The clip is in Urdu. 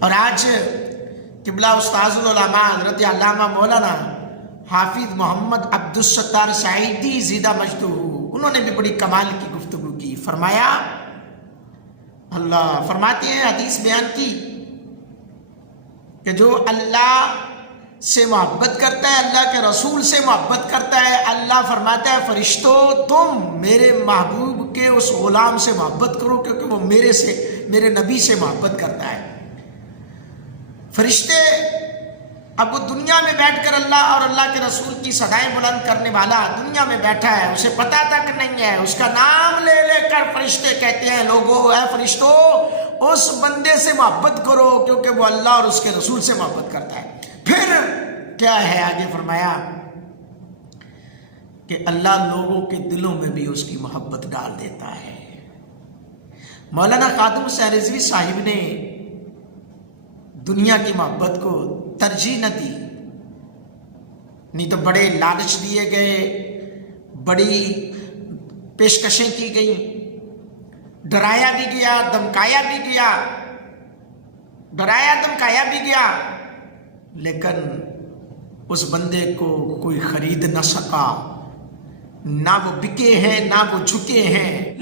اور آج قبلہ استاذ العلماء حضرت علامہ مولانا حافظ محمد عبدالستار سعیدی زیدہ مجدہ، انہوں نے بھی بڑی کمال کی گفتگو کی. فرمایا، اللہ فرماتے ہیں، حدیث بیان کی کہ جو اللہ سے محبت کرتا ہے، اللہ کے رسول سے محبت کرتا ہے، اللہ فرماتا ہے فرشتوں تم میرے محبوب کے اس غلام سے محبت کرو کیونکہ وہ میرے نبی سے محبت کرتا ہے. فرشتے اب وہ دنیا میں بیٹھ کر اللہ اور اللہ کے رسول کی صدائیں بلند کرنے والا دنیا میں بیٹھا ہے، اسے پتہ تک نہیں ہے. اس کا نام لے لے کر فرشتے کہتے ہیں لوگوں اے فرشتوں اس بندے سے محبت کرو کیونکہ وہ اللہ اور اس کے رسول سے محبت کرتا ہے. پھر کیا ہے آگے فرمایا کہ اللہ لوگوں کے دلوں میں بھی اس کی محبت ڈال دیتا ہے. مولانا خادم حسین رضوی صاحب نے دنیا کی محبت کو ترجیح نہ دی، نہیں تو بڑے لالچ دیے گئے، بڑی پیشکشیں کی گئیں، ڈرایا بھی گیا، دمکایا بھی گیا، ڈرایا دمکایا بھی گیا، لیکن اس بندے کو کوئی خرید نہ سکا. نہ وہ بکے ہیں نہ وہ جھکے ہیں.